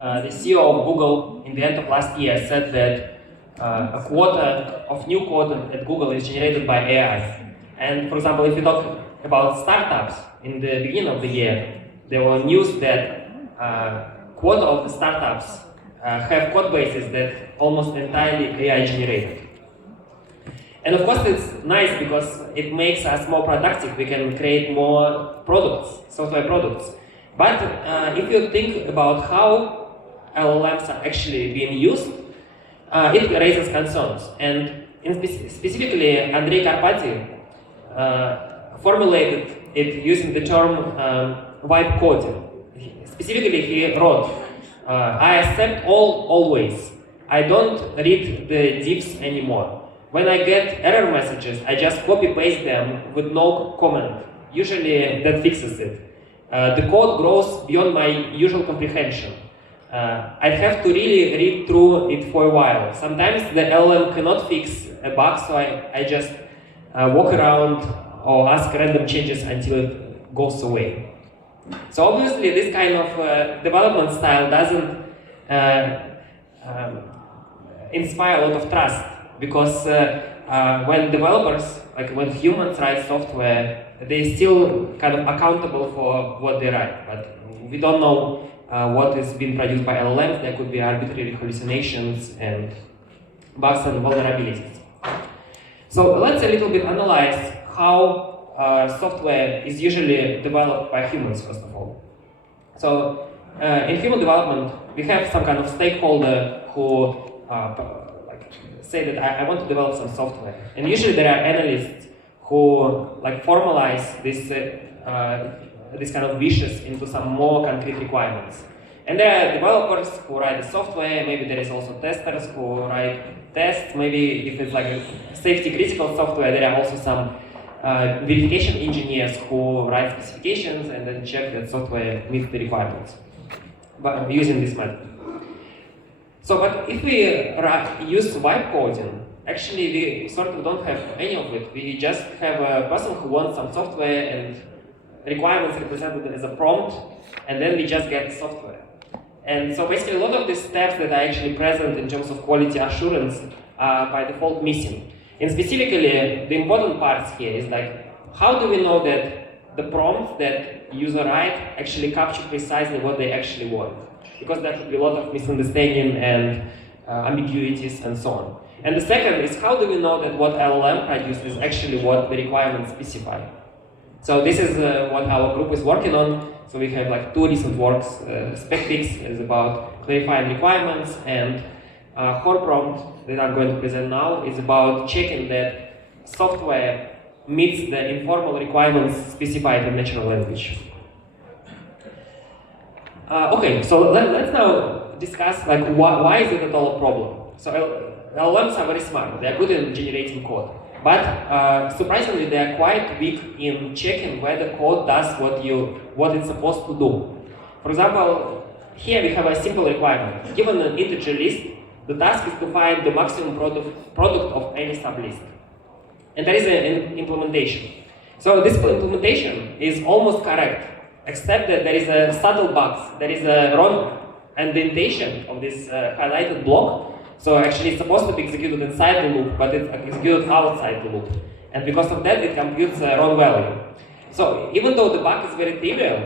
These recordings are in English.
The CEO of Google in the end of last year said that a quarter of new code at Google is generated by AI. And for example, if you talk about startups, in the beginning of the year, there were news that quarter of the startups have code bases that almost entirely AI generated. And of course it's nice because it makes us more productive. We can create more products, software products. But if you think about how LLMs are actually being used, it raises concerns. And specifically, Andrei Karpathy formulated it using the term vibe coding. Specifically, he wrote, I accept all always. I don't read the diffs anymore. When I get error messages, I just copy-paste them with no comment. Usually that fixes it. The code grows beyond my usual comprehension. I have to really read through it for a while. Sometimes the LLM cannot fix a bug, so I just walk around or ask random changes until it goes away. So obviously this kind of development style doesn't inspire a lot of trust, because when developers, like when humans write software, they're still kind of accountable for what they write, but we don't know what is being produced by LLMs. There could be arbitrary hallucinations and bugs and vulnerabilities. So let's a little bit analyze how software is usually developed by humans, first of all. So in human development, we have some kind of stakeholder who say that I want to develop some software. And usually there are analysts who formalize this kind of wishes into some more concrete requirements. And there are developers who write the software, maybe there is also testers who write tests, maybe if it's like a safety critical software, there are also some verification engineers who write specifications and then check that software meets the requirements but using this method. So, but if we use vibe coding, actually we sort of don't have any of it. We just have a person who wants some software and requirements represented as a prompt, and then we just get the software. And so basically a lot of the steps that are actually present in terms of quality assurance are by default missing. And specifically, the important parts here is how do we know that the prompts that user write actually capture precisely what they actually want? Because there could be a lot of misunderstanding and ambiguities and so on. And the second is, how do we know that what LLM produces is actually what the requirements specify? So this is what our group is working on. So we have two recent works. SpecFix is about clarifying requirements, and core prompt that I'm going to present now is about checking that software meets the informal requirements specified in natural language. Okay, so let's now discuss why is it at all a problem. So LLMs are very smart. They are good in generating code, but surprisingly, they are quite weak in checking whether code does what it's supposed to do. For example, here we have a simple requirement. Given an integer list, the task is to find the maximum product of any sublist. And there is an implementation. So this implementation is almost correct, except that there is a subtle bug. There is a wrong indentation of this highlighted block. So actually it's supposed to be executed inside the loop, but it's executed outside the loop. And because of that, it computes a wrong value. So even though the bug is very trivial,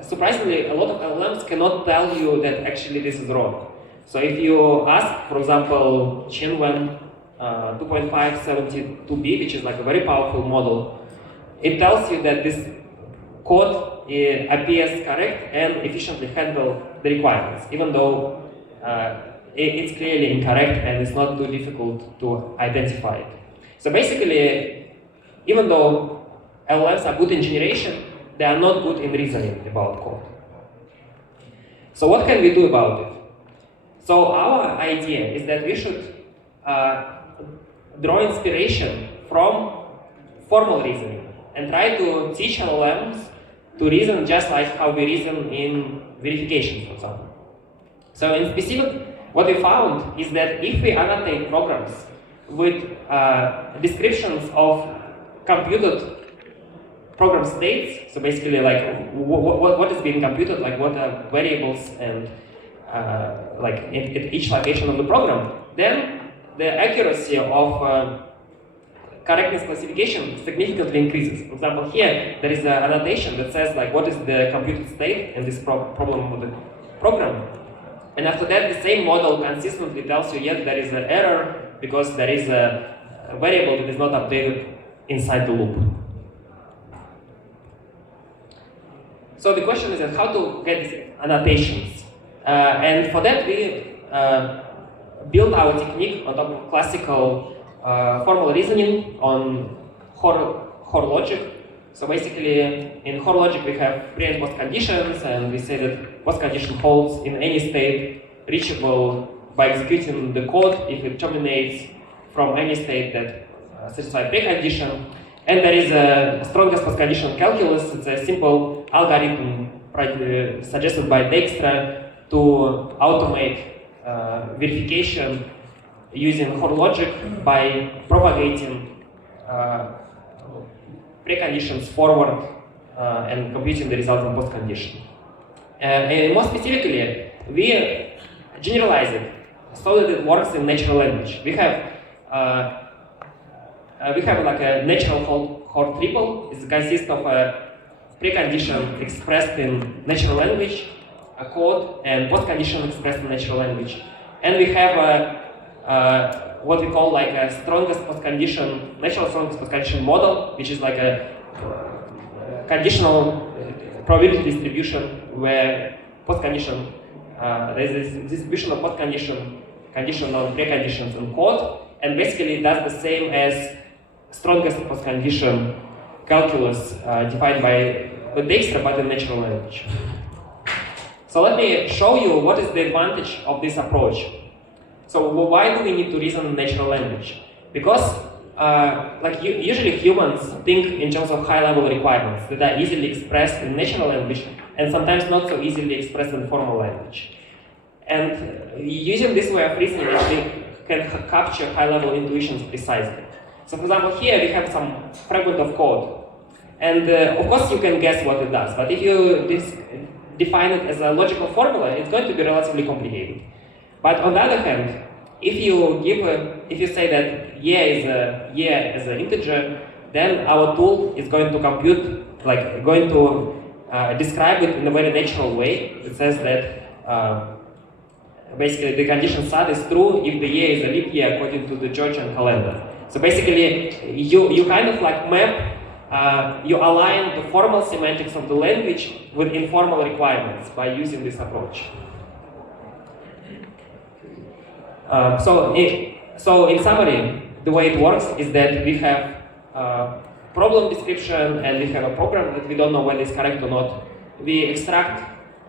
surprisingly, a lot of LLMs cannot tell you that actually this is wrong. So if you ask, for example, Chinwen 2.572b, which is a very powerful model, it tells you that this code appears correct and efficiently handle the requirements, even though it's clearly incorrect and it's not too difficult to identify it. So basically, even though LLMs are good in generation, they are not good in reasoning about code. So what can we do about it? So our idea is that we should draw inspiration from formal reasoning and try to teach LLMs to reason just like how we reason in verification, for example. So in specific, what we found is that if we annotate programs with descriptions of computed program states, so basically what is being computed, what are variables and like at each location of the program, then the accuracy of correctness classification significantly increases. For example, here there is an annotation that says like what is the computed state in this problem of the program, and after that the same model consistently tells you yes there is an error because there is a variable that is not updated inside the loop. So the question is that how to get these annotations, and for that we build our technique on top of classical formal reasoning on Hoare logic. So basically, in Hoare logic we have pre and post conditions, and we say that post condition holds in any state reachable by executing the code if it terminates from any state that satisfies precondition. And there is a strongest post condition calculus. It's a simple algorithm suggested by Dijkstra to automate verification using Hoare logic by propagating preconditions forward and computing the resulting postcondition. And more specifically, we generalize it so that it works in natural language. We have like a natural Hoare triple. It consists of a precondition expressed in natural language, a code, and postcondition expressed in natural language. And we have what we call like a strongest postcondition, natural strongest postcondition model, which is like a conditional probability distribution where postcondition, there is this distribution of postcondition, condition on preconditions and code, and basically it does the same as strongest postcondition calculus defined by Dijkstra but in natural language. So let me show you what is the advantage of this approach. So why do we need to reason in natural language? Because usually humans think in terms of high-level requirements that are easily expressed in natural language and sometimes not so easily expressed in formal language. And using this way of reasoning actually can capture high-level intuitions precisely. So for example, here we have some fragment of code. And of course you can guess what it does, but if you define it as a logical formula, it's going to be relatively complicated. But on the other hand, if you say that year is an integer, then our tool is going to compute, describe it in a very natural way. It says that basically the condition SAT is true if the year is a leap year according to the Georgian calendar. So basically, you kind of like map, you align the formal semantics of the language with informal requirements by using this approach. So in summary, the way it works is that we have problem description and we have a program that we don't know whether it's correct or not. We extract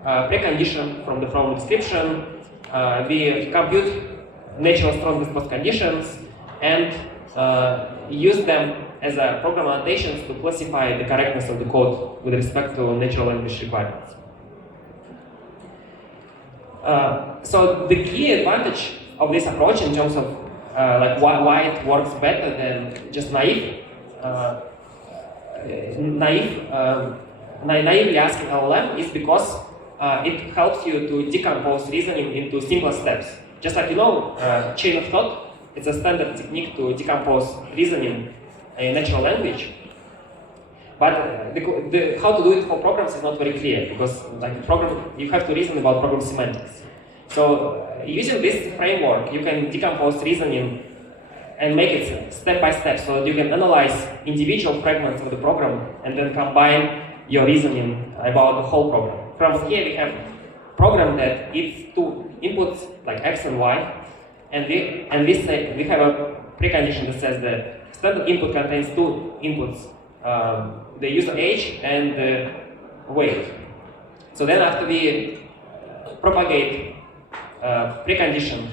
precondition from the problem description, we compute natural strongest postconditions, and use them as a program annotations to classify the correctness of the code with respect to natural language requirements. So the key advantage of this approach in terms of why it works better than just naively asking LLM is because it helps you to decompose reasoning into simpler steps. Just like chain of thought, it's a standard technique to decompose reasoning in natural language. But how to do it for programs is not very clear because you have to reason about program semantics. So using this framework, you can decompose reasoning and make it step by step so that you can analyze individual fragments of the program and then combine your reasoning about the whole program. From here we have a program that eats two inputs like x and y, and we have a precondition that says the standard input contains two inputs, the user age and the weight. So then after we propagate precondition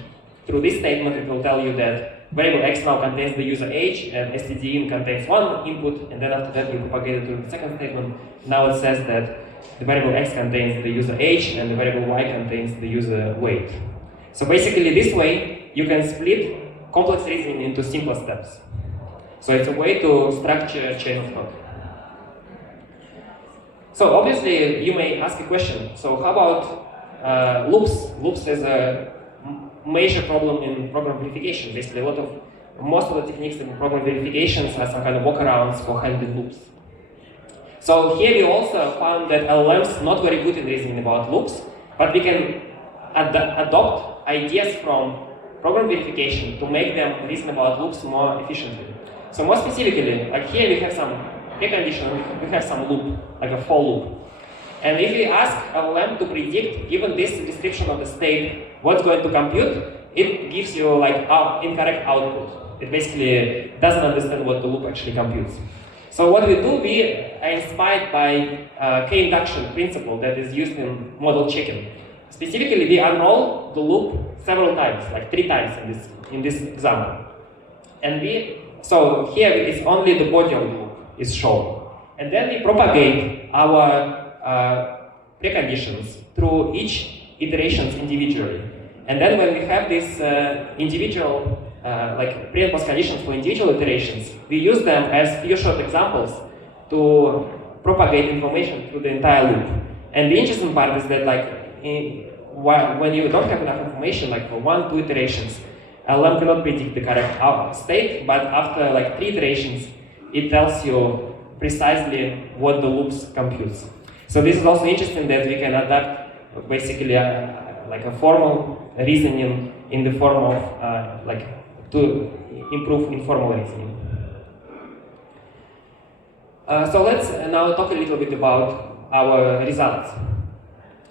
through this statement, it will tell you that variable x now contains the user age and stdin contains one input, and then after that you propagate it to the second statement. Now it says that the variable x contains the user age and the variable y contains the user weight. So basically this way you can split complex reasoning into simpler steps. So it's a way to structure a chain of thought. So obviously you may ask a question, so how about loops. Loops is a major problem in program verification. Basically, most of the techniques in program verifications are some kind of workarounds for handling loops. So here we also found that LLMs not very good in reasoning about loops, but we can adopt ideas from program verification to make them reason about loops more efficiently. So more specifically, like here we have some precondition, we have some loop, like a for loop. And if we ask LLM to predict, given this description of the state, what's going to compute, it gives you like incorrect output. It basically doesn't understand what the loop actually computes. So what we do, we are inspired by K-induction principle that is used in model checking. Specifically, we unroll the loop several times, like 3 times in this example. And so here it's only the body of the loop is shown. And then we propagate our preconditions through each iterations individually. And then when we have these individual like pre and post conditions for individual iterations, we use them as few short examples to propagate information through the entire loop. And the interesting part is that when you don't have enough information, like for 1-2 iterations, LLM cannot predict the correct state, but after like 3 iterations, it tells you precisely what the loops computes. So this is also interesting that we can adapt basically like a formal reasoning in the form of to improve informal reasoning. So let's now talk a little bit about our results.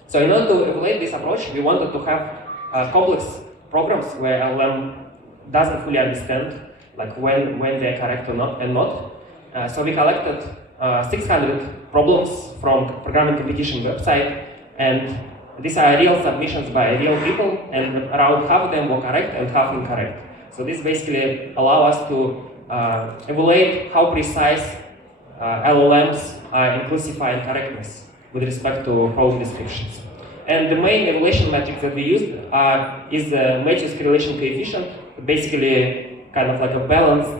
So in order to evaluate this approach, we wanted to have complex programs where LLM doesn't fully understand like when they're correct or not. So we collected 600 problems from programming competition website, and these are real submissions by real people, and around half of them were correct and half incorrect. So this basically allows us to evaluate how precise LLMs are in classifying correctness with respect to problem descriptions. And the main evaluation metric that we used is the matrix correlation coefficient, basically kind of like a balanced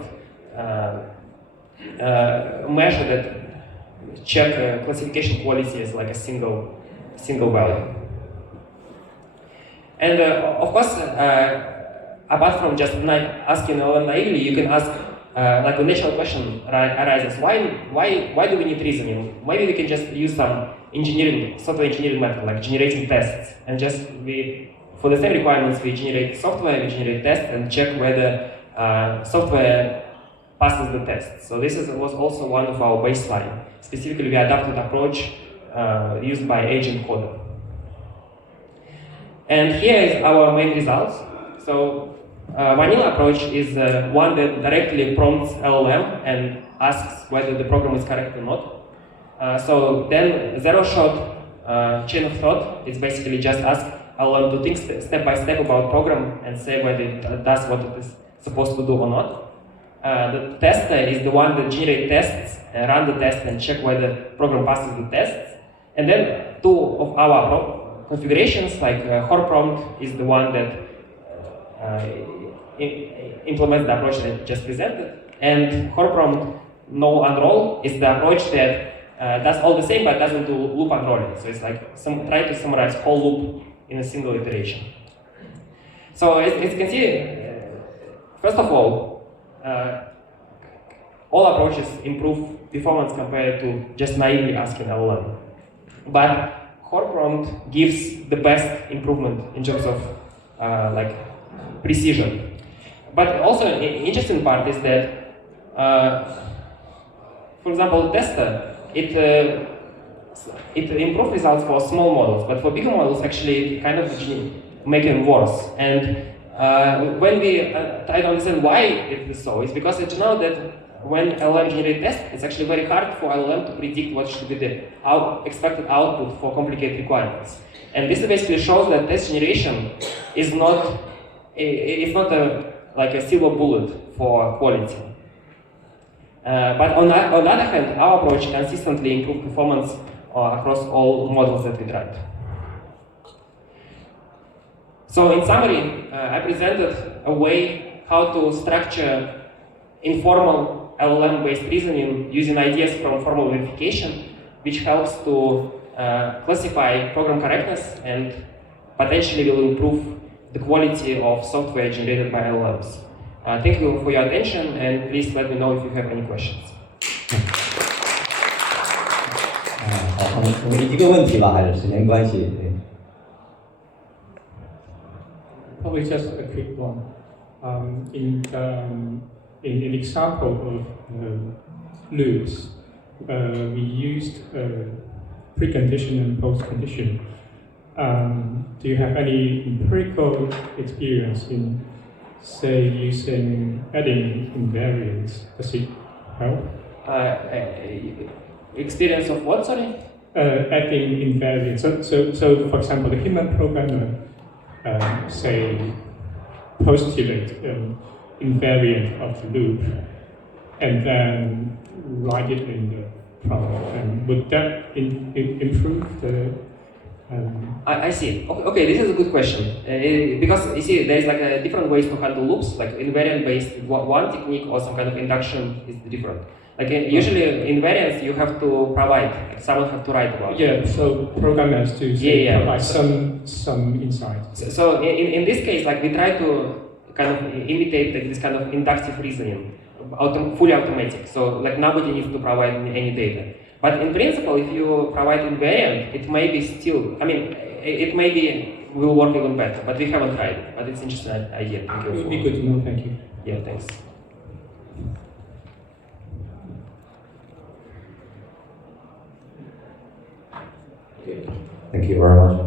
measure that check classification quality as like a single value. And of course, apart from just asking LLM naively, you can ask like a natural question arises: why do we need reasoning? Maybe we can just use some software engineering method, like generating tests, and just for the same requirements we generate software, we generate tests, and check whether software passes the test. So this was also one of our baseline. Specifically, we adapted approach used by agent coder. And here is our main results. So vanilla approach is one that directly prompts LLM and asks whether the program is correct or not. So then zero-shot chain of thought is basically just ask LLM to think step by step about program and say whether it does what it is supposed to do or not. The tester is the one that generates tests, run the test and check whether program passes the tests. And then 2 of our configurations, like hor prompt is the one that implements the approach that I just presented. And hor prompt no unroll is the approach that does all the same but doesn't do loop unrolling. So it's like try to summarize whole loop in a single iteration. So as you can see, first of all approaches improve performance compared to just naively asking LLM. But hor prompt gives the best improvement in terms of like precision. But also an interesting part is that, for example, tester, it improves results for small models, but for bigger models, actually, it kind of make it worse. And when we try to understand why it is so, it's because it's know that when LLM generates tests, it's actually very hard for LLM to predict what should be the expected output for complicated requirements. And this basically shows that test generation is not like a silver bullet for quality. But on the other hand, our approach consistently improves performance across all models that we tried. So in summary, I presented a way how to structure informal LLM-based reasoning using ideas from formal verification, which helps to classify program correctness and potentially will improve the quality of software generated by LLMs. Thank you for your attention, and please let me know if you have any questions. 好，我们一个问题吧，还是时间关系，对。 Probably just a quick one. In an example of loops, we used precondition and postcondition. Do you have any empirical experience in, say, using adding invariants? Does it help? Experience of what, sorry? Adding invariants. So, for example, the human programmer, say, postulate invariant of the loop, and then write it in the problem. And would that improve the? I see. Okay, this is a good question. Because you see, there's like different ways to handle loops, like invariant-based one technique or some kind of induction is different. Like usually invariants you have to provide, someone have to write about. Yeah, so programmers to provide some insight. So in this case, like we try to kind of imitate like, this kind of inductive reasoning, fully automatic. So like nobody needs to provide any data. But in principle, if you provide invariant, it may be still, I mean, it may be will work even better, but we haven't tried it. But it's an interesting idea. Thank you. It would be good to know, thank you. Yeah, thanks. Thank you very much.